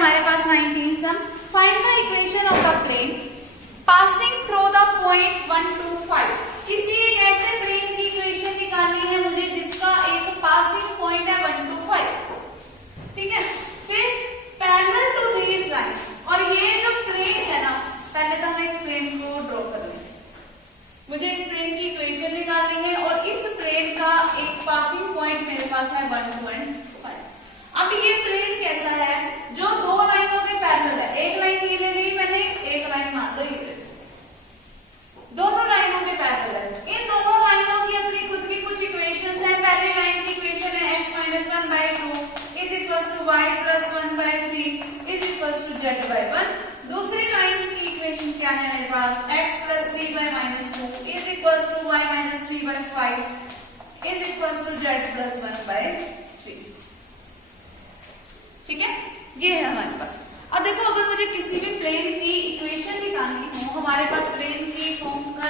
हमारे पास 19 sum. Find the equation of the plane passing through the point 1 to 5। किसी एक ऐसे प्लेन की इक्वेशन निकालनी है मुझे जिसका एक पासिंग पॉइंट है 1 to 5। ठीक है, फिर पैरेलल टू दीज लाइंस, और ये जो प्लेन है ना, पहले तो हम एक प्लेन को ड्रॉ कर लेंगे। मुझे इस प्लेन की इक्वेशन निकालनी है और इस प्लेन का एक पासिंग पॉइंट मेरे पास है 1 to 5। अब ये प्लेन कैसा है, जो दो लाइनों के पैरेलल है। एक लाइन ये ले ली मैंने, एक लाइन मान लो ये ले ली, दोनों लाइनों के पैरेलल है। इन दोनों लाइनों की अपनी खुद की कुछ इक्वेशंस हैं। पहली लाइन की इक्वेशन है x - 1/2 is equals to y + 1/3 is equals to z/1। दूसरी लाइन की इक्वेशन क्या है मेरे पास, x + 3/-2 is equals to y - 3/5 is equals to z + 1/3। ठीक है, ये है हमारे पास। अब देखो, अगर मुझे किसी भी प्लेन की इक्वेशन निकालनी हो, हमारे पास प्लेन की फॉर्म का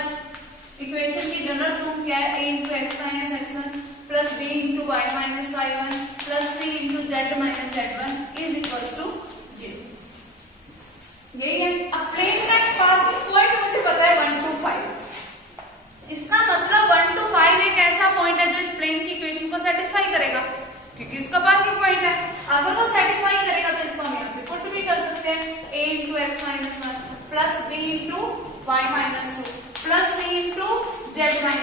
इक्वेशन की जनरल फॉर्म क्या है, a × x - x1 + b × y - y1 + c × z - z1 is equals to 0। यही है। अब प्लेन का पासिंग पॉइंट मुझे पता है 1 to 5। इसका मतलब 1 to 5 एक ऐसा पॉइंट है जो इस प्लेन की इक्वेशन को सेटिस्फाई करेगा, क्योंकि इसका पासिंग पॉइंट है। अगर वो सेटिस्फाई करेगा तो इसको हम यहाँ पे पुट भी कर सकते हैं, a × x - 1 + b × y - 2 + c × z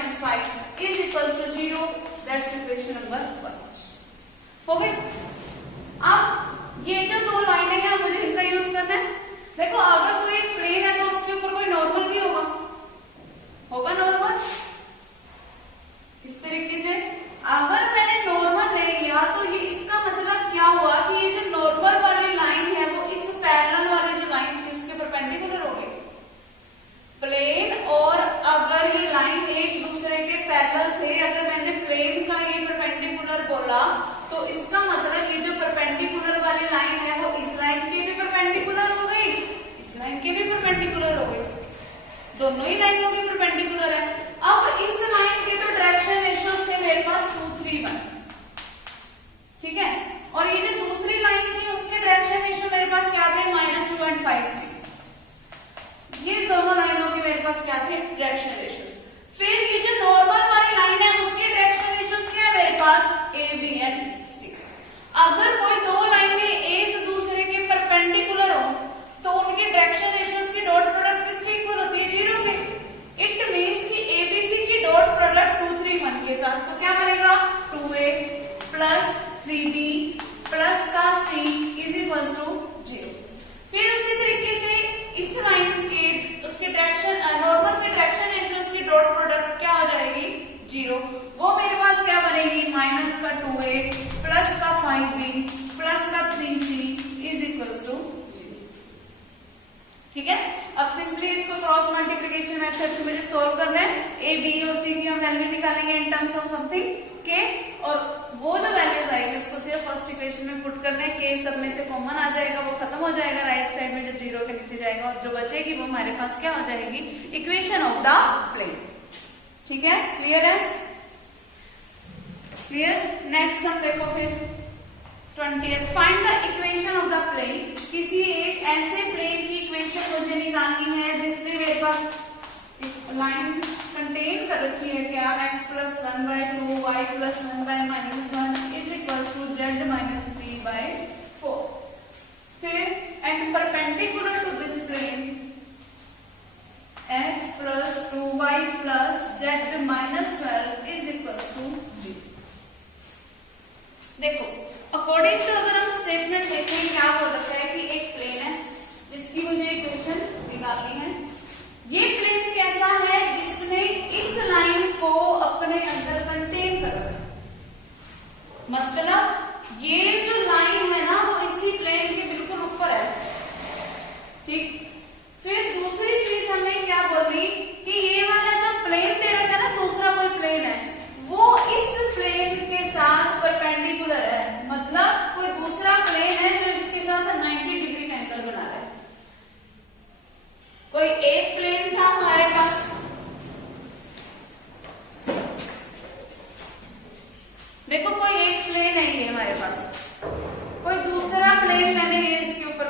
- 5 is equals to 0। That's equation number 1। हो गई। अब ये जो दो लाइनें हैं मुझे इनका यूज करना है। देखो, अगर कोई प्लेन है तो उसके ऊपर कोई नॉर्मल भी होगा नॉर्मल इस तरीके से। अगर मैंने नॉर्मल ले लिया तो ये इसका मतलब क्या हुआ कि ये जो नॉर्मल वाली लाइन है वो इस पैरेलल वाली जो लाइन थी उसके परपेंडिकुलर हो गई प्लेन। और अगर ये लाइन एक दूसरे के पैरेलल थे, अगर मैंने प्लेन का ये परपेंडिकुलर बोला तो इसका मतलब ये जो परपेंडिकुलर वाली लाइन है वो इस लाइन के भी परपेंडिकुलर हो गई, इस लाइन के भी परपेंडिकुलर हो गई, दोनों ही लाइनों के परपेंडिकुलर है। अब इस लाइन के तो डायरेक्शन रेशियोज थे मेरे पास 2, 3, 1। ठीक है, और ये जो दूसरी लाइन थी उसके डायरेक्शन रेशियो मेरे पास क्या थे, -2 और 5 थे। ये दोनों लाइनों के मेरे पास क्या थे, डायरेक्शन रेशियोज। फिर ये जो नॉर्मल वाली लाइन है उसके डायरेक्शन रेशियोज क्या है मेरे पास, a, b and c। अगर कोई दो लाइनें एक दूसरे के परपेंडिकुलर हो तो उनके डायरेक्शन रेशियोज की डॉट प्रोडक्ट किसके इक्वल होती है, 0 के। इट मींस कि ABC की डॉट प्रोडक्ट 2, 3, 1 के साथ तो क्या बनेगा, 2a + 3b + का c इज इक्वल्स टू 0। फिर उसी तरीके से इस लाइन के उसके डायरेक्शन नॉर्मल के डायरेक्शन रेशियोज की डॉट प्रोडक्ट क्या हो जाएगी, 0। वो मेरे पास क्या बनेगी, -2a + का 5b + का 3c इज इक्वल्स टू 0। ठीक है, अब सिंपली इसको क्रॉस मल्टीप्लिकेशन मेथड से मुझे सोल्व करना है। a, b और c की हम वैल्यू निकालेंगे इन टर्म्स ऑफ समथिंग के, और वो जो वैल्यूज आएगी उसको सिर्फ फर्स्ट इक्वेशन में पुट करना है। के सब में से कॉमन आ जाएगा, वो खत्म हो जाएगा राइट साइड में जब 0 के नीचे जाएगा, और जो बचेगी वो हमारे पास क्या हो जाएगी, इक्वेशन ऑफ द प्लेन। ठीक है, क्लियर है, क्लियर। नेक्स्ट हम देखो फिर 20th। Find the equation of the plane. किसी एक ऐसे प्लेन की इक्वेशन मुझे निकालनी है जिसमें मेरे पास लाइन कंटेन कर रखी है क्या, x + 1/2 y + 1/-1 is equals to z - 3/4। फिर and perpendicular to this plane x + 2y + z - 12 is equals to 0। देखो, अकॉर्डिंग टू अगर हम स्टेटमेंट देखें क्या बोल रखा है कि एक प्लेन है जिसकी मुझे इक्वेशन निकालनी है। ये प्लेन कैसा है, जिसने इस लाइन को अपने अंदर कंटेन कर रखा है, मतलब ये जो लाइन है ना वो इसी प्लेन के बिल्कुल ऊपर है। ठीक, फिर दूसरी चीज हमने क्या बोली कि ये वाला जो प्लेन दे रखा है ना, दूसरा कोई प्लेन है, वो इस प्लेन के साथ परपेंडिकुलर है, मतलब कोई दूसरा प्लेन है जो इसके साथ 90 डिग्री का एंगल बना रहा है। कोई एक प्लेन था हमारे पास, देखो कोई एक प्लेन है ये हमारे पास, कोई दूसरा प्लेन मैंने ये इसके ऊपर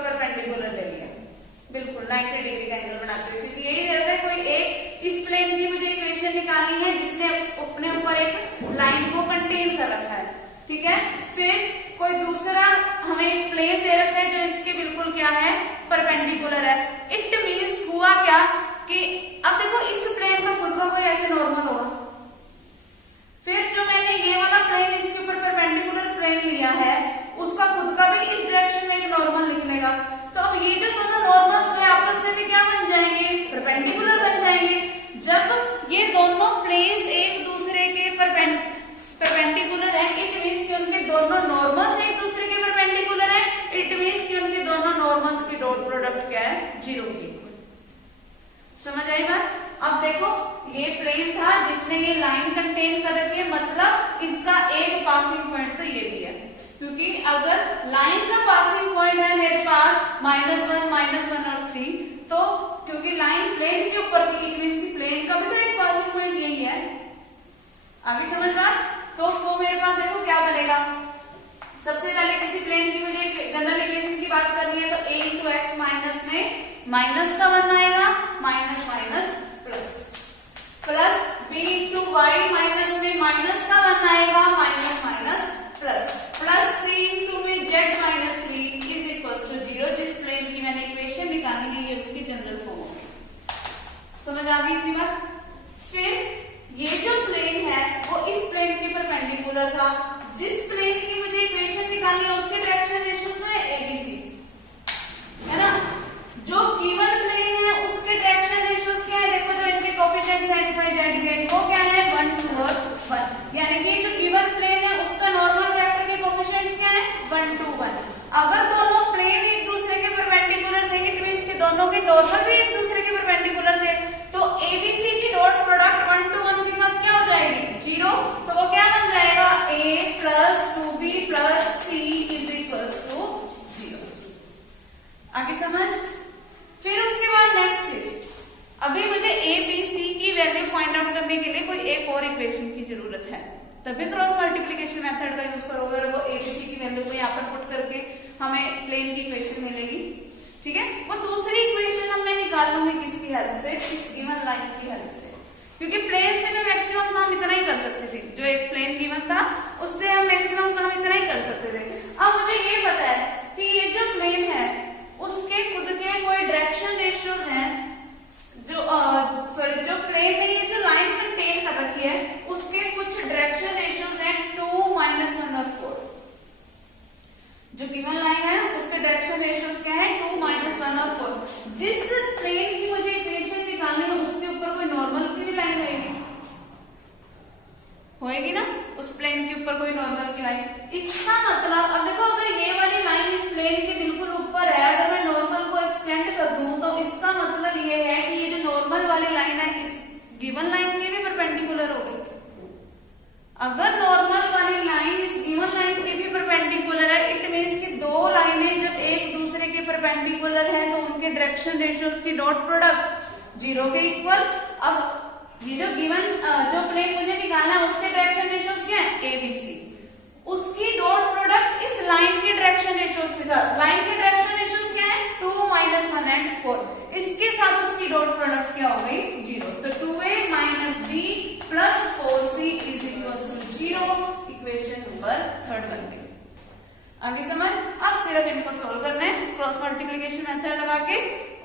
90 डिग्री का एंगल बनाते हुए, क्योंकि यही रहता है कोई एक इस प्लेन की मुझे इक्वेशन निकालनी है जिसने अपने ऊपर एक लाइन को कंटेन कर रखा है, ठीक है। फिर कोई दूसरा हमें एक प्लेन दे रखा है जो इसके बिल्कुल क्या है, परपेंडिकुलर है। इट मींस हुआ क्या कि अब देखो इस प्लेन का खुद का कोई ऐसे नॉर्मल होगा, फिर जो मैंने ये वाला प्लेन इसके ऊपर परपेंडिकुलर प्लेन लिया है उसका खुद का भी इस डायरेक्शन में एक नॉर्मल निकलेगा। तो अब ये जो दोनों नॉर्मल्स हैं आपस में भी क्या बन जाएंगे, परपेंडिकुलर बन जाएंगे। जब ये दोनों प्लेन्स एक दूसरे के परपेंडिकुलर है, इट मींस कि उनके दोनों नॉर्मल्स एक दूसरे के परपेंडिकुलर है, इट मींस कि उनके दोनों नॉर्मल्स की डॉट प्रोडक्ट क्या है, 0 की। समझ आई बात। अब देखो ये प्लेन था जिसने ये लाइन कंटेन कर रखी है, मतलब इसका एक पासिंग पॉइंट तो ये भी है, क्योंकि अगर लाइन का पासिंग पॉइंट है मेरे पास -1 और 3, तो क्योंकि लाइन प्लेन के ऊपर थी इट मींस कि प्लेन का भी तो एक पासिंग पॉइंट यही है। आगे समझ बात। तो वो मेरे पास देखो क्या बनेगा, सबसे पहले किसी प्लेन की मुझे जनरल इक्वेशन की बात करनी है, तो a इंटू एक्स माइनस में माइनस का 1 आएगा, minus minus plus, plus b into y minus में माइनस का 1 आएगा, minus minus plus, plus c into में z minus 3 is equals to 0। जिस प्लेन की मैंने इक्वेशन निकाली है ये उसकी जनरल फॉर्म होगी। समझ आ गई इतनी बात। फिर ये जो प्लेन है वो इस प्लेन के परपेंडिकुलर था, जिस प्लेन की मुझे इक्वेशन निकालनी है उसके डायरेक्शन रेशियोज तो है ABC, है ना। जो गिवन प्लेन है उसके डायरेक्शन रेशियोज क्या है, देखो जो इनके कोएफिशिएंट्स हैं x y z के वो क्या है 1 2 और 1, यानी कि जो गिवन प्लेन है उसका नॉर्मल वेक्टर के कोएफिशिएंट्स क्या है 1 2 1। अगर दोनों प्लेन एक दूसरे के परपेंडिकुलर थे इट मींस कि दोनों के नॉर्मल भी एक दूसरे के परपेंडिकुलर थे, तो ABC की डॉट प्रोडक्ट 1 2 1 के साथ क्या हो जाएगी 0, तो वो क्या बन जाएगा a plus 2b plus c is equals to 0। आगे समझ। फिर उसके बाद नेक्स्ट चीज, अभी मुझे a b c की वैल्यू फाइंड आउट करने के लिए कोई एक और इक्वेशन की जरूरत है, तभी क्रॉस मल्टीप्लिकेशन मेथड का यूज करोगे, वो a b c की वैल्यू को यहाँ पर पुट करके हमें प्लेन की इक्वेशन मिलेगी, ठीक है। वो दूसरी इक्वेशन हम मैं निकाल लूंगी किसकी हेल्प से, इस गिवन लाइन की हेल्प से, क्योंकि प्लेन से मैं मैक्सिमम काम इतना ही कर सकते थे, जो एक प्लेन गिवन था उससे हम मैक्सिमम काम इतना ही कर सकते थे। अब मुझे ये पता है कि ये जो प्लेन है उसके खुद के कोई डायरेक्शन रेशियोज हैं, जो जो प्लेन में ये जो लाइन कंटेन कर रखी है उसके कुछ डायरेक्शन रेशियोज हैं 2 -1 और 4। जो गिवन लाइन है उसके डायरेक्शन रेशियोज क्या है 2 -1 और 4। जिस प्लेन की मुझे इक्वेशन निकालनी है उसके ऊपर कोई नॉर्मल की भी लाइन होएगी ना, उस प्लेन के ऊपर कोई नॉर्मल की लाइन। इसका मतलब अब देखो अगर ये वाली लाइन इस प्लेन के बिल्कुल ऊपर है, अगर मैं नॉर्मल को एक्सटेंड कर दूं तो इसका मतलब ये है कि ये जो नॉर्मल वाली लाइन है इस गिवन लाइन के भी परपेंडिकुलर हो गई। अगर नॉर्मल वाली लाइन इस गिवन लाइन के भी परपेंडिकुलर है इट मींस कि दो लाइनें जब एक दूसरे के परपेंडिकुलर है तो उनके डायरेक्शन रेशियोज की डॉट प्रोडक्ट 0 के इक्वल। अब ये जो गिवन जो प्लेन मुझे निकालना है उसके डायरेक्शन रेशियोज क्या है ABC, उसकी डॉट प्रोडक्ट इस लाइन के डायरेक्शन रेशियोज के साथ, लाइन के डायरेक्शन रेशियोज क्या है 2 -1 and 4, इसके साथ उसकी डॉट प्रोडक्ट क्या हो गई 0। तो 2a - b plus 4c is equals to 0, equation number 3 बन गई। आगे समझ। अब सिर्फ इनको सोल्व करना है क्रॉस मल्टीप्लिकेशन मेथड लगा के,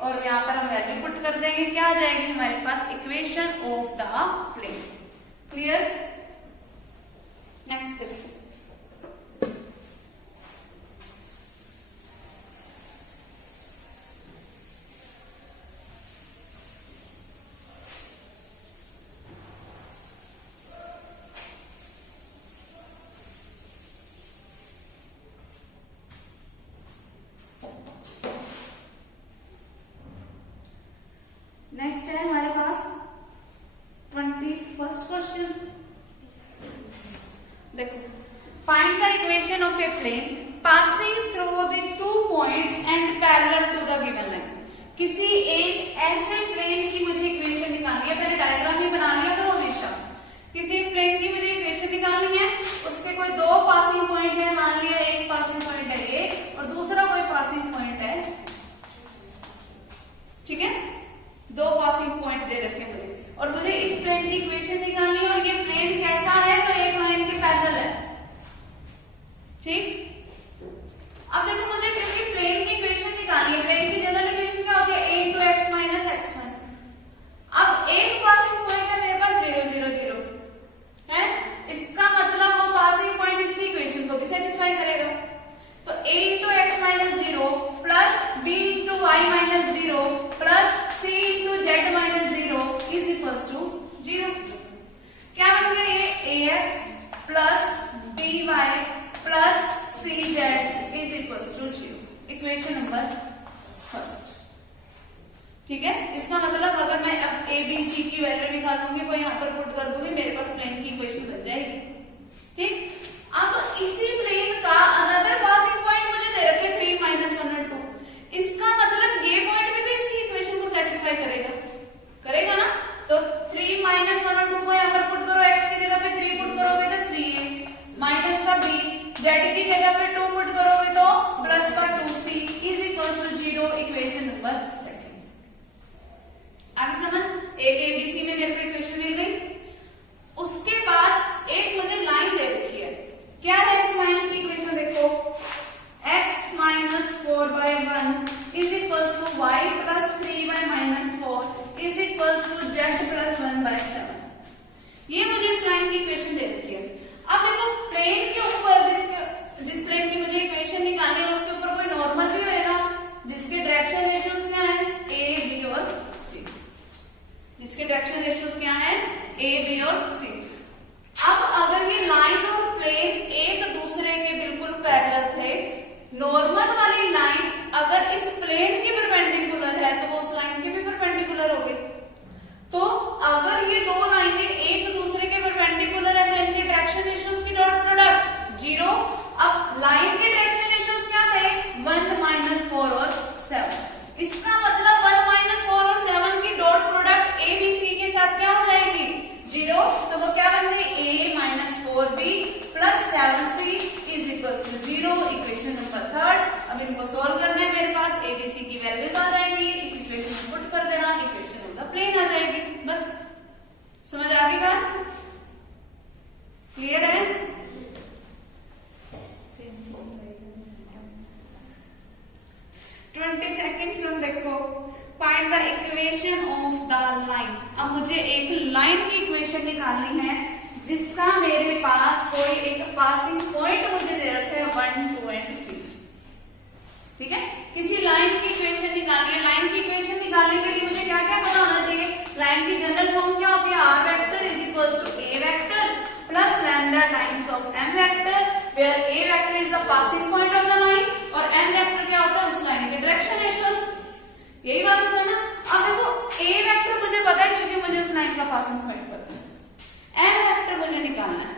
और यहाँ पर हम वैल्यू पुट कर देंगे, क्या आ जाएगी हमारे पास equation of the plane. Clear. Next देखिए, नेक्स्ट है हमारे पास 21st क्वेश्चन। देखो, find the equation of a plane passing through the 2 points and parallel to the given line. किसी एक ऐसे प्लेन की मुझे इक्वेशन निकालनी है, मैंने डायग्राम ही बना लिया था हमेशा। किसी प्लेन की मुझे इक्वेशन निकालनी है, उसके कोई 2 पासिंग पॉइंट है, मान लिया एक पासिंग पॉइंट है ये और दूसरा कोई पासिंग पॉइंट है, इसका मतलब अगर मैं अब ए बी सी की वैल्यू निकालूंगी वो यहाँ पर पुट कर दूंगी, मेरे पास प्लेन की इक्वेशन बन जाएगी। ठीक, अब इसी प्लेन का अनदर पासिंग पॉइंट मुझे दे रखे 3 -1 और 2, इसका मतलब ये पॉइंट भी तो इसकी इक्वेशन को सेटिस्फाई करेगा, करेगा ना। तो 3 -1 और 2 को यहाँ पर पुट करो, x की जगह पे 3 पुट करोगे तो 3a माइनस का b, z की जगह पे 2 पुट करोगे तो प्लस का 2c is equal to 0, equation number 2। आगे समझ, एक एबीसी में मेरे को इक्वेशन मिल गई। उसके बाद एक मुझे लाइन दे रखी है, क्या है इस लाइन की इक्वेशन देखो, x - 4/1 is equal to y + 3y - 4 is equal to z + 1/7। ये मुझे इस लाइन की इक्वेशन दे रखी है। अब देखो प्लेन के ऊपर जिस प्लेन की मुझे इक्वेशन निकालनी है उसके ऊपर कोई नॉर्मल भी होएगा जिसके डायरेक्शन रेशियोज क्या है, a b और c, जिसके डायरेक्शन रेशियोज क्या है, a b और c। अब अगर ये लाइन और प्लेन एक दूसरे के बिल्कुल पैरेलल थे, नॉर्मल वाली लाइन अगर इस प्लेन की परपेंडिकुलर है तो वो उस लाइन के भी परपेंडिकुलर हो गई। तो अगर ये दो लाइनें एक दूसरे के परपेंडिकुलर है तो इनके डायरेक्शन रेशियोज की डॉट प्रोडक्ट 0। अब लाइन के डायरेक्शन रेशियोज क्या थे, 1 - 4 और 7। इसका मतलब 1 - 4 और 7 की dot product A B C के साथ क्या हो जाएगी, 0। तो वो क्या बन गई, a - 4b + 7c is equal to 0, equation number 3। अब इनको सोल्व करना है, मेरे पास ए बी सी की वैल्यूज आ जाएंगी, इस इक्वेशन में पुट कर देना, इक्वेशन ऑफ द प्लेन आ जाएगी। बस समझ आ गई बात, क्लियर है। 20 सेकेंड्स हम देखो, find the equation of the line. अब मुझे एक लाइन की इक्वेशन निकालनी है जिसका मेरे पास कोई एक पासिंग पॉइंट मुझे दे रखे हैं 1, 2 और 3। ठीक है, किसी लाइन की इक्वेशन निकालनी है। लाइन की इक्वेशन निकालने के लिए मुझे क्या क्या पता होना चाहिए, लाइन की जनरल फॉर्म क्या होती है, r vector is equal to a vector plus lambda times of m vector, where a vector is the passing point of the line और m वेक्टर क्या होता है, उस लाइन के डायरेक्शन रेशियोज। यही बात होता है ना। अब देखो a वेक्टर मुझे पता है क्योंकि मुझे उस लाइन का पासिंग पॉइंट पता है, m वेक्टर मुझे निकालना है।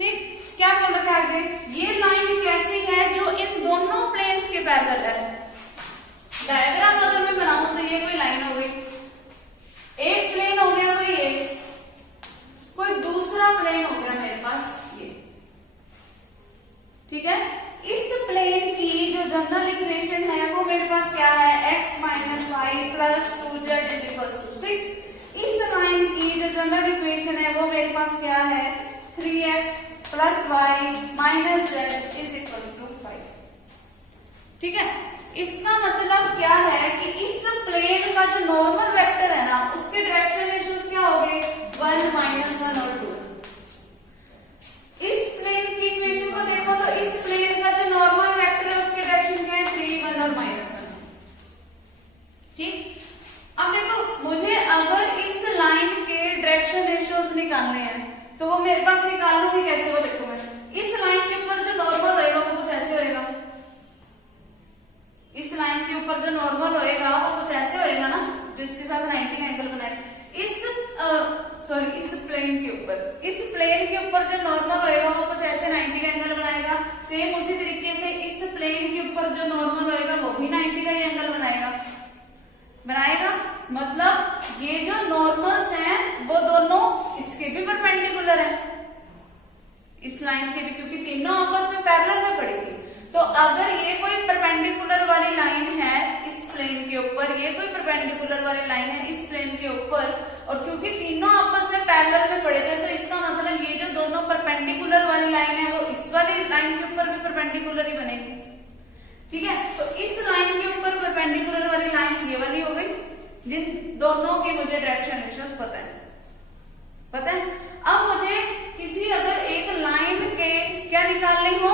ठीक, क्या बोल रखा है आगे, ये लाइन एक ऐसी है जो इन दोनों प्लेन्स के पैरेलल है। डायग्राम अगर मैं बनाऊं तो ये कोई लाइन हो गई, एक प्लेन हो गया कोई, एक कोई दूसरा प्लेन हो गया मेरे पास ये। ठीक है, इस प्लेन की जो जनरल इक्वेशन है वो मेरे पास क्या है, x - y + 2z is equal to 6। इस लाइन की जो जनरल इक्वेशन है वो मेरे पास क्या है, 3x + y - z is equal to 5। ठीक है, इसका मतलब क्या है कि इस प्लेन का जो नॉर्मल वेक्टर है ना उसके डायरेक्शन रेशियोज क्या हो गए, 1 - 1 और 2। इस प्लेन की इक्वेशन को देखो तो इस प्लेन का जो नॉर्मल वेक्टर है उसके डायरेक्शन क्या है, 3, 1 और -1। ठीक, अब देखो मुझे अगर इस लाइन के डायरेक्शन रेशियोज निकालने हैं तो वो मेरे पास निकाल लूंगी कैसे, वो देखो मैं इस लाइन के ऊपर जो नॉर्मल होएगा वो कुछ ऐसे होएगा, इस लाइन के ऊपर जो नॉर्मल होएगा वो कुछ ऐसे होएगा ना, जिसके साथ 90 का एंगल बनाए। इस प्लेन के ऊपर जो नॉर्मल होएगा वो कुछ ऐसे 90 का एंगल बनाएगा। सेम उसी तरीके से इस प्लेन के ऊपर जो नॉर्मल होएगा वो भी 90 का एंगल बनाएगा। मतलब ये जो नॉर्मल्स हैं वो दोनों इसके भी परपेंडिकुलर है, इस लाइन के भी, क्योंकि तीनों आपस में पैरेलल में पड़ी थी। तो अगर ये कोई परपेंडिकुलर वाली लाइन है इस प्लेन के ऊपर, ये कोई परपेंडिकुलर वाली लाइन है इस प्लेन के ऊपर, और क्योंकि तीनों आपस में पैरेलल में पड़े थे तो इसका मतलब ये जो दोनों परपेंडिकुलर वाली लाइन है वो इस वाली लाइन के ऊपर भी परपेंडिकुलर ही बनेगी। ठीक है, तो इस लाइन के ऊपर परपेंडिकुलर वाली लाइन ये वाली हो गई, जिन दोनों के मुझे डायरेक्शन रेशियोज पता है। अब मुझे किसी अगर एक लाइन के क्या निकालने हो,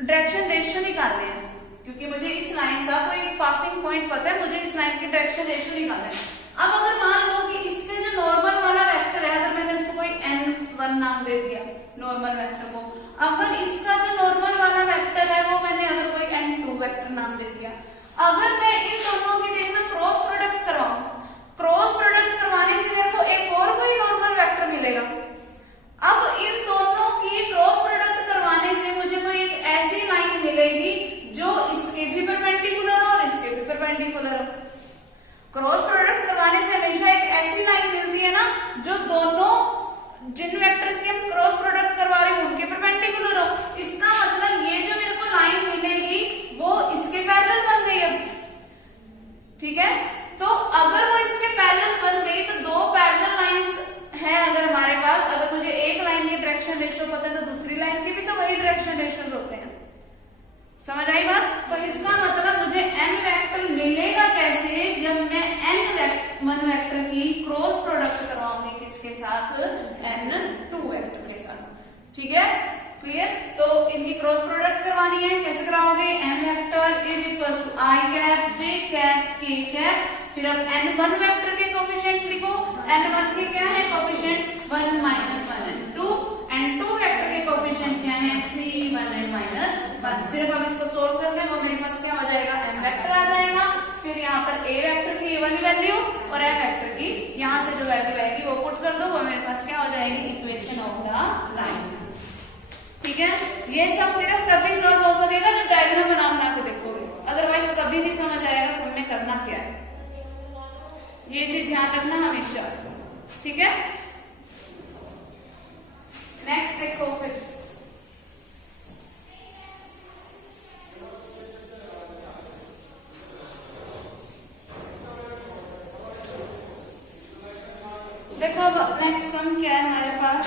डायरेक्शन रेशियो निकालने हैं, क्योंकि मुझे इस लाइन का कोई पासिंग पॉइंट पता है, मुझे इस लाइन के डायरेक्शन रेशियो निकालना है। अब अगर मान लो कि इसके जो नॉर्मल वाला वेक्टर है, अगर मैंने उसको कोई n1 नाम दे दिया नॉर्मल वेक्टर को, अगर इसका जो नॉर्मल वाला वेक्टर है वो मैंने अगर कोई n2 वेक्टर नाम दे दिया, अगर मैं इन दोनों के देखना क्रॉस प्रोडक्ट रेशियोज होते हैं। समझ आई बात? तो इसका मतलब मुझे n वेक्टर मिलेगा कैसे, जब मैं n वेक्टर की क्रॉस प्रोडक्ट करवाऊंगी किसके साथ, n2 वेक्टर के साथ। ठीक है, क्लियर? तो इनकी क्रॉस प्रोडक्ट करवानी है, कैसे कराओगे, m vector is equal to i cap j cap k cap, फिर अब n1 वेक्टर के कोफिशिएंट्स लिखो, n1 के क्या है कोफिशिएंट 1 -1 and 2, n2 वेक्टर के कोफिशिएंट क्या है 3 1 and -1। सिर्फ अब इसको सोल्व कर ले, वो मेरे पास क्या हो जाएगा, m वेक्टर आ जाएगा। फिर यहाँ पर a वेक्टर की a1 वैल्यू और m वेक्टर की यहाँ से जो वैल्यू आएगी वो पुट कर दो, वो मेरे पास क्या हो जाएगी, इक्वेशन ऑफ द लाइन। ठीक है, ये सब सिर्फ तभी सॉल्व हो सकेगा जब डायग्राम बना के देखोगे, अदरवाइज कभी नहीं समझ आएगा सब में करना क्या है। ये चीज ध्यान रखना हमेशा। ठीक है, नेक्स्ट देखो फिर देखो नेक्स्ट सम क्या है हमारे पास,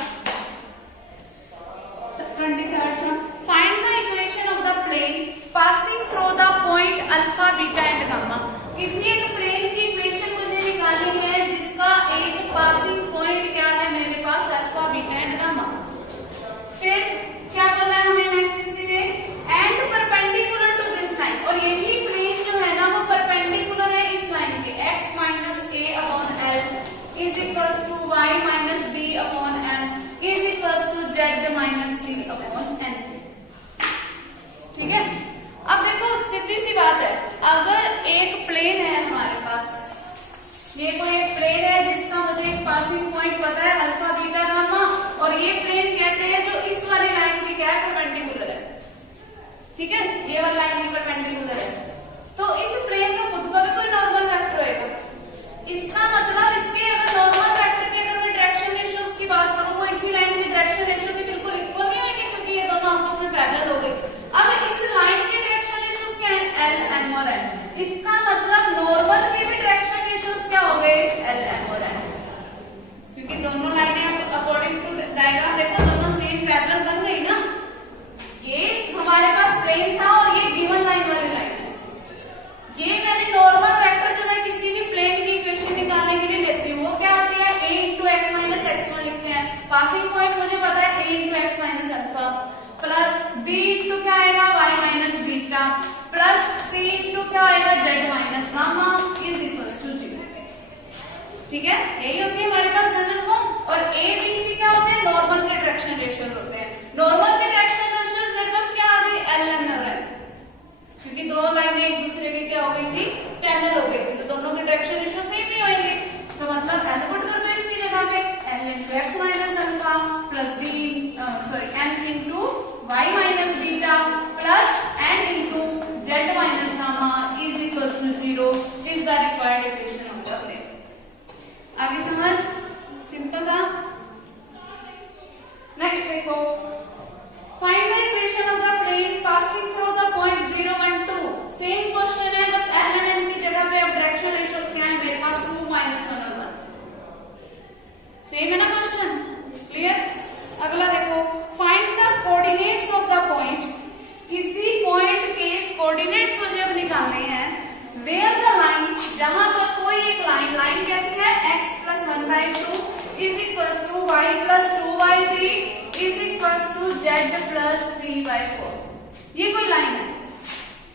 23rd sum, find the equation of the plane passing through the point alpha beta and gamma. किसी एक प्लेन की इक्वेशन मुझे निकालनी है जिसका एक पासिंग पॉइंट क्या है मेरे पास, अल्फा बीटा एंड गामा। फिर क्या बोला है हमें नेक्स्ट इसी में, and perpendicular to this line, और यही प्लेन जो है ना वो परपेंडिकुलर है इस लाइन के, x minus a upon l is equals to y minus b upon m is equals to z minus c upon n। ठीक है, अब देखो सीधी सी बात है, अगर एक प्लेन है हमारे पास, ये कोई एक प्लेन है जिसका मुझे एक पासिंग पॉइंट पता है अल्फा बीटा गामा, और ये प्लेन कैसे है, जो इस वाली लाइन की क्या है, परपेंडिकुलर है। ठीक है, ये वाली लाइन की परपेंडिकुलर है, तो इस प्लेन का खुद का भी कोई नॉर्मल वेक्टर होगा। इसका मतलब इसके अगर नॉर्मल वेक्टर की अगर मैं डायरेक्शन रेशियोज की बात करूं, वो इसी लाइन की डायरेक्शन रेशियो से बिल्कुल इक्वल नहीं होगी, क्योंकि ये दोनों आपस में पैरेलल हो गए। अब इस लाइन के डायरेक्शन रेशियोज क्या है, l m और n, इसका मतलब नॉर्मल के भी डायरेक्शन रेशियोज क्या हो गए, l m और n, क्योंकि दोनों लाइनें अकॉर्डिंग टू डायग्राम देखो दोनों सेम पैरेलल बन गई ना। ये हमारे पास प्लेन था और ये गिवन लाइन वाली लाइन है। ये मैंने नॉर्मल वेक्टर जो मैं किसी भी प्लेन की इक्वेशन निकालने के लिए लेती हूँ वो क्या होती है, a into x minus x1 लिखते हैं, पासिंग पॉइंट मुझे पता है a into x minus alpha, plus b into क्या आएगा y minus beta, plus c into क्या आएगा z minus gamma is equals to 0। ठीक है, यही होती है हमारे पास जनरल फॉर्म, और a b c क्या होते हैं, नॉर्मल के डायरेक्शन रेशियोज होते हैं। नॉर्मल के डायरेक्शन रेशियोज मेरे पास क्या आ गई, l n और n, क्योंकि दो लाइनें एक दूसरे के क्या हो गई थी, पैरेलल हो गई थी, तो दोनों के डायरेक्शन रेशियो सेम ही होंगे। तो मतलब n पुट कर दो इसकी जगह पे, l into x minus alpha plus b n into y minus beta plus n into z minus gamma is equals to 0 is the required equation of the plane. आगे समझ, सिंपल था। Next देखो, find the equation of the plane passing through the point 0 1 2। Same question है, बस l m n की जगह पे अब डायरेक्शन रेशियोज क्या है मेरे पास, 2 माइनस 1 और 1। सेम है ना क्वेश्चन, क्लियर। अगला देखो, find the coordinates of the point. किसी पॉइंट के कोऑर्डिनेट्स मुझे अब निकालने हैं, वेयर द लाइन, जहां पर कोई एक लाइन कैसी है, x plus 1/2 is equals to y plus 2/3 is equals to z plus 3/4। ये कोई लाइन है,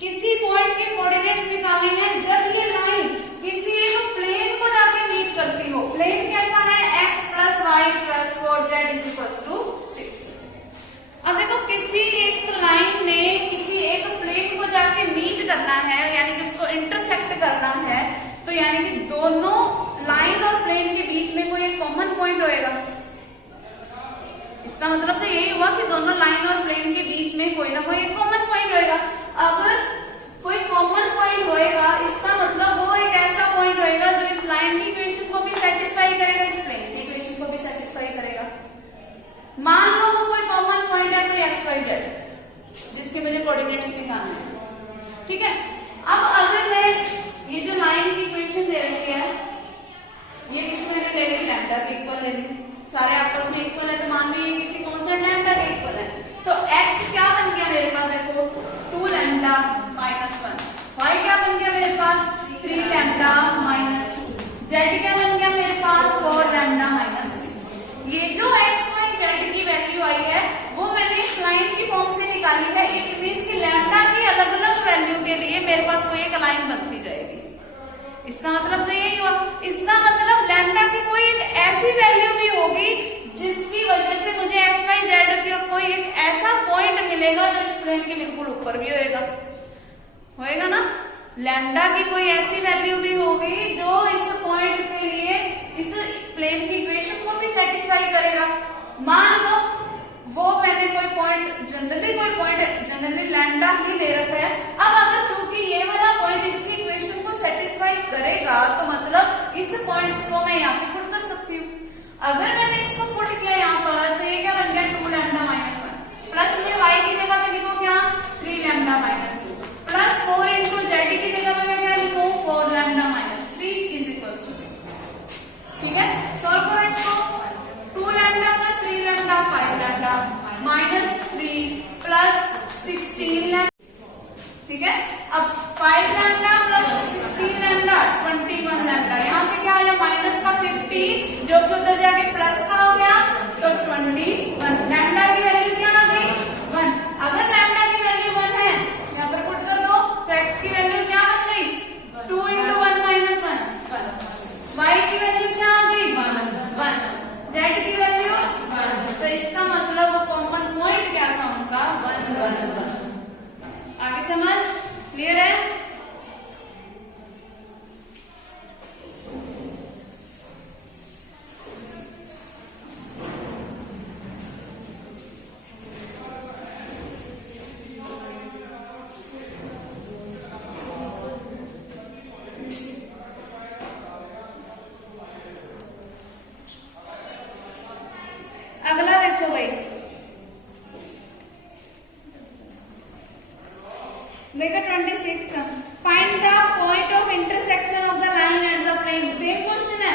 किसी पॉइंट के कोऑर्डिनेट्स निकालने हैं जब ये लाइन किसी एक प्लेन को जाके मीट करती हो। प्लेन कैसा है, x plus y plus 4z is equals to 6। अब देखो, किसी एक लाइन ने किसी एक प्लेन को जाके मीट करना है, यानी कि उसको इंटरसेक्ट करना है, तो यानी कि दोनों लाइन और प्लेन के बीच में कोई एक कॉमन पॉइंट होएगा। इसका मतलब तो यही हुआ कि दोनों लाइन और प्लेन के बीच में कोई ना कोई एक कॉमन पॉइंट होएगा। अगर कोई कॉमन पॉइंट होएगा, इसका मतलब वो एक ऐसा पॉइंट होएगा जो इस लाइन की इक्वेशन को भी सेटिस्फाई करेगा, इस प्लेन की इक्वेशन को भी सेटिस्फाई करेगा। मान लो वो कोई कॉमन पॉइंट है कोई एक्स वाई जेड, जिसके मुझे कोऑर्डिनेट्स निकालने हैं। ठीक है, अब अगर मैं ये जो लाइन की इक्वेशन दे रखी है, ये किसी मैंने ले ली लैम्डा के इक्वल ले ली, सारे आपस में इक्वल है, तो मान ली किसी कांस्टेंट लैम्डा के इक्वल है, तो x क्या बन ऐसी वैल्यू भी होगी जिसकी वजह से मुझे एक्स वाई जेड का कोई एक ऐसा पॉइंट मिलेगा जो इस प्लेन के बिल्कुल ऊपर भी होएगा ना। लैम्डा की कोई ऐसी वैल्यू भी होगी जो इस पॉइंट के लिए इस प्लेन की इक्वेशन को भी सेटिस्फाई करेगा। मान लो वो मैंने कोई पॉइंट जनरली लैम्डा ही ले रखा है। अब अगर क्योंकि ये वाला पॉइंट इसकी इक्वेशन को सेटिस्फाई करेगा तो मतलब इस पॉइंट्स को मैं यहाँ पे पुट कर सकती हूँ। अगर मैंने इसको पुट किया यहाँ पर तो ये क्या बन गया 2 लैम्डा माइनस 1 प्लस में y की जगह पे लिखो क्या 3 lambda minus 2 plus 4 into z की जगह पे मैं क्या लिखूं 4 lambda minus 3 is equal to 6। ठीक है, सॉल्व करो इसको। 2 lambda plus 3 lambda 5 lambda minus 3 plus 16 lambda. ठीक है, अब 5 लैम्डा प्लस 16 लैम्डा 21 लैम्डा। यहाँ से क्या आया माइनस का 50 जो कि उधर जाके प्लस का हो गया तो 21। लैम्डा की वैल्यू क्या आ गई 1। अगर लैम्डा की वैल्यू 1 है यहाँ पर पुट कर दो तो x की वैल्यू क्या बन गई 2 इंटू 1 माइनस 1। y की वैल्यू क्या आ गई 1। z की वैल्यू 1। तो इसका मतलब वो कॉमन पॉइंट क्या था उनका 1 1 1। आगे समझ क्लियर है। अगला देखो भाई, देखो 26 find the point of intersection of the line and the plane. Same question है।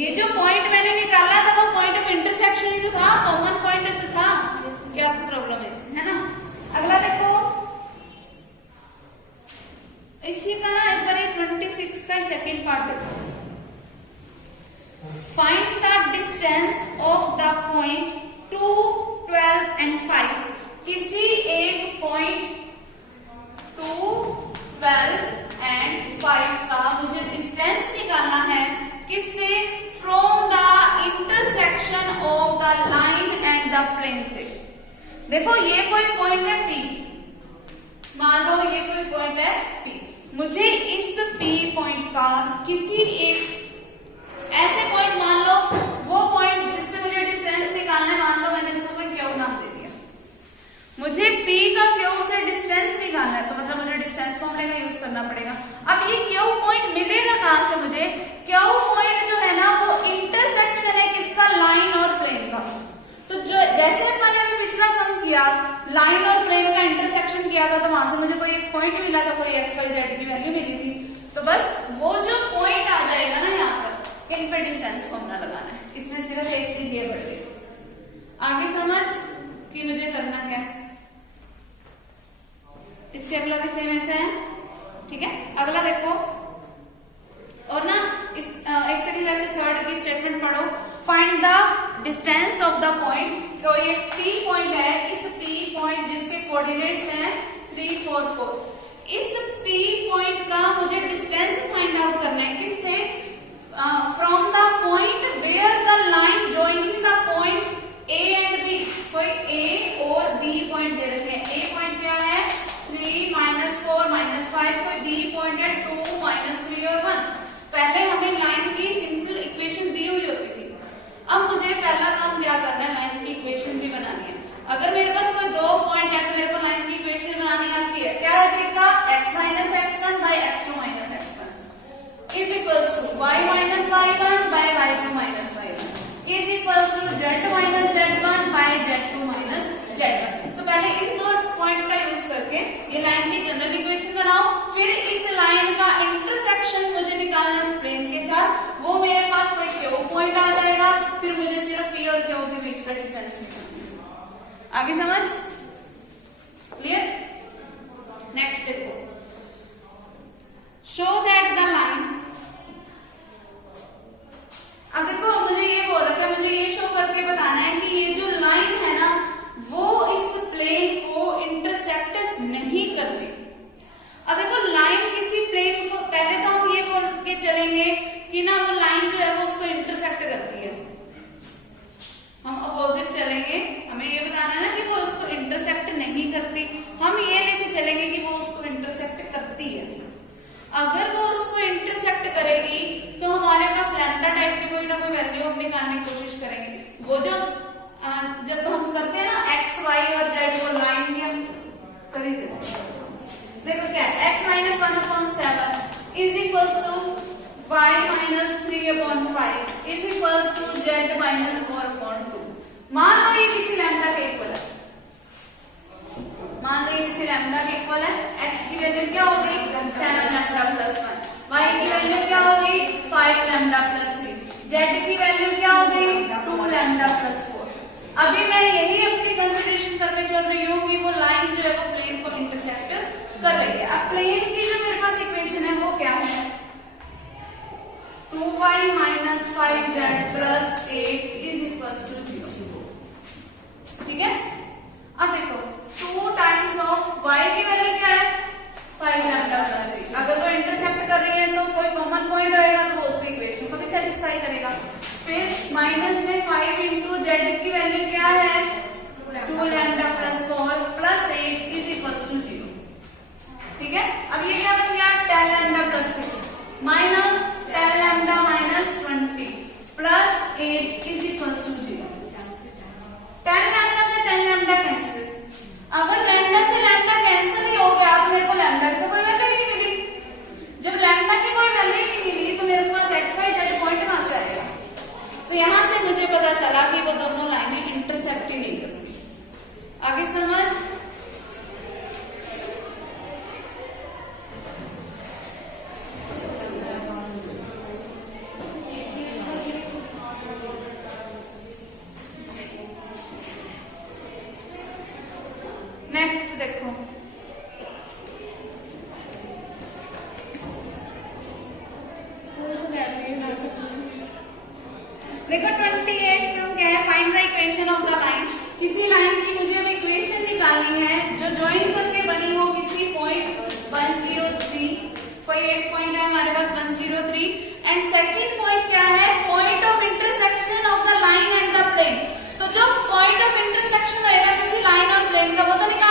ये जो पॉइंट मैंने निकाला था वो पॉइंट ऑफ इंटरसेक्शन ही तो था, कॉमन पॉइंट तो था। क्या प्रॉब्लम है इसमें, है ना। अगला देखो इसी का ना एक बार 26 का सेकंड पार्ट देखो। Find the distance of the point 2, 12 and 5। किसी एक पॉइंट 2, 12 एंड 5 का मुझे डिस्टेंस निकालना है। किससे? From the intersection of the line and the plane से। देखो ये कोई पॉइंट है P, मान लो ये कोई पॉइंट है P। मुझे इस P पॉइंट का किसी एक ऐसे पॉइंट मान लो वो पॉइंट जिससे मुझे डिस्टेंस निकालना है, मान लो मैंने इसको कोई क्यू नाम दे दिया। मुझे P का क्यू से डिस्टेंस निकालना है तो मतलब मुझे डिस्टेंस फॉर्मूले का यूज करना पड़ेगा। अब ये क्यू पॉइंट मिलेगा कहां से मुझे? क्यू पॉइंट जो है ना वो इंटरसेक्शन है किसका? लाइन और प्लेन का। तो जो जैसे मैंने अभी पिछला सम किया लाइन और प्लेन का इंटरसेक्शन किया था तो वहां से मुझे कोई एक पॉइंट मिला था, कोई एक्स वाई जेड की वैल्यू मिली थी। तो बस वो जो पॉइंट आ जाएगा ना यहाँ पर इन पे डिस्टेंस फॉर्मूला लगाना है। इसमें सिर्फ एक चीज ये बढ़ गई। आगे समझ कि मुझे करना क्या है। इससे अगला भी सेम ऐसा है। ठीक है, अगला देखो और ना इस एक सेकंड वैसे थर्ड की स्टेटमेंट पढ़ो। Find the distance of the point. कोई एक P पॉइंट है, इस P पॉइंट जिसके कोऑर्डिनेट्स हैं 3, 4, 4। इस P पॉइंट का मुझे डिस्टेंस फाइंड आउट करना है। किससे? From the point where the line joining the points A and B। कोई A और B पॉइंट दे रखे हैं। A पॉइंट क्या है 3, -4, -5। कोई B पॉइंट है 2, -3 और 1। पहले हमें लाइन की सिंपल इक्वेशन दी हुई होती थी। अब मुझे पहला काम क्या करना है, लाइन की इक्वेशन भी बनानी है। अगर मेरे पास कोई दो पॉइंट है तो मेरे को लाइन की इक्वेशन बनानी आती है। क्या है तरीका? x - x1 by x2 - x1 is equals to y - y1 by y2 - y1 is equals to z - z1 by z2 - z1। तो पहले इन दो पॉइंट्स का यूज करके ये लाइन की जनरल इक्वेशन बनाओ। फिर इस लाइन का इंटरसेक्शन मुझे निकालना इस प्लेन के साथ। वो मेरे पास कोई क्यू पॉइंट आ जाएगा। फिर मुझे सिर्फ P और Q के बीच का डिस्टेंस निकालना है। आगे समझ क्लियर। नेक्स्ट देखो, शो दैट द लाइन। अब देखो मुझे ये बोल रखा है, मुझे ये शो करके बताना है कि ये जो लाइन है ना वो इस प्लेन को इंटरसेक्ट नहीं करती। अब देखो लाइन किसी प्लेन को, पहले तो हम ये बोल के चलेंगे कि ना वो लाइन जो है वो उसको इंटरसेक्ट करती है। हम अपोजिट चलेंगे, हमें ये बताना है ना कि वो उसको इंटरसेक्ट नहीं करती, हम ये लेके चलेंगे कि वो उसको इंटरसेक्ट करती है। अगर वो उसको इंटरसेक्ट करेगी तो हमारे पास लैम्डा टाइप की कोई ना कोई वैल्यू हम निकालने की कोशिश करेंगे। वो जो जब हम करते हैं ना एक्स वाई और जेड, वो लाइन भी हम करेंगे। देखो क्या है, x minus 1/7 is equals to y minus 3/5 is equals to z minus 4/2। मान लो ये किसी लैम्डा के इक्वल है, मान लो ये किसी लैम्डा के इक्वल है। x की वैल्यू क्या हो गई 7 लैम्डा प्लस 1, y की वैल्यू क्या हो गई 5 लैम्डा प्लस 3, z की वैल्यू क्या हो गई 2 लैम्डा प्लस 4। अभी मैं यही अपनी कंसिडरेशन करके चल रही हूँ कि वो लाइन जो है वो प्लेन को इंटरसेक्ट कर रही है। अब प्लेन की जो मेरे पास इक्वेशन है वो क्या है, 2y minus 5z plus 8 is equals to 0। ठीक है, अब देखो 2 टाइम्स ऑफ y की वैल्यू क्या है 5 लैम्डा प्लस 8। अगर वो इंटरसेक्ट कर रही है तो कोई कॉमन पॉइंट होएगा तो वो उसकी इक्वेशन को भी सेटिस्फाई करेगा। फिर माइनस में 5 इंटू जेड की वैल्यू क्या है 2 lambda plus 4 plus 8 is equals to 0। ठीक है, अब ये क्या बन गया 10 lambda plus 6 minus 10 lambda minus 20 plus 8 is equals to 0। 10 lambda से 10 लैम्डा कैंसिल, अगर लैम्डा से लैम्डा कैंसिल ही हो गया तो मेरे को लैम्डा की तो कोई वैल्यू ही नहीं मिली। जब लैम्डा की कोई वैल्यू ही नहीं मिली तो मेरे पास एक्स वाई जेड पॉइंट कहां से आएगा। तो यहां से मुझे पता चला कि वो दोनों लाइनें इंटरसेक्ट ही नहीं करती। आगे समझ, नेक्स्ट देखो, देखो 28 से हम क्या है find the equation of the line. किसी लाइन की मुझे अब इक्वेशन निकालनी है जो ज्वाइन करके बनी हो किसी पॉइंट 103, कोई एक पॉइंट है हमारे पास 103 एंड सेकंड पॉइंट क्या है point of intersection of the line and the plane. तो जो पॉइंट ऑफ इंटरसेक्शन होगा किसी लाइन और प्लेन का वो तो निकाल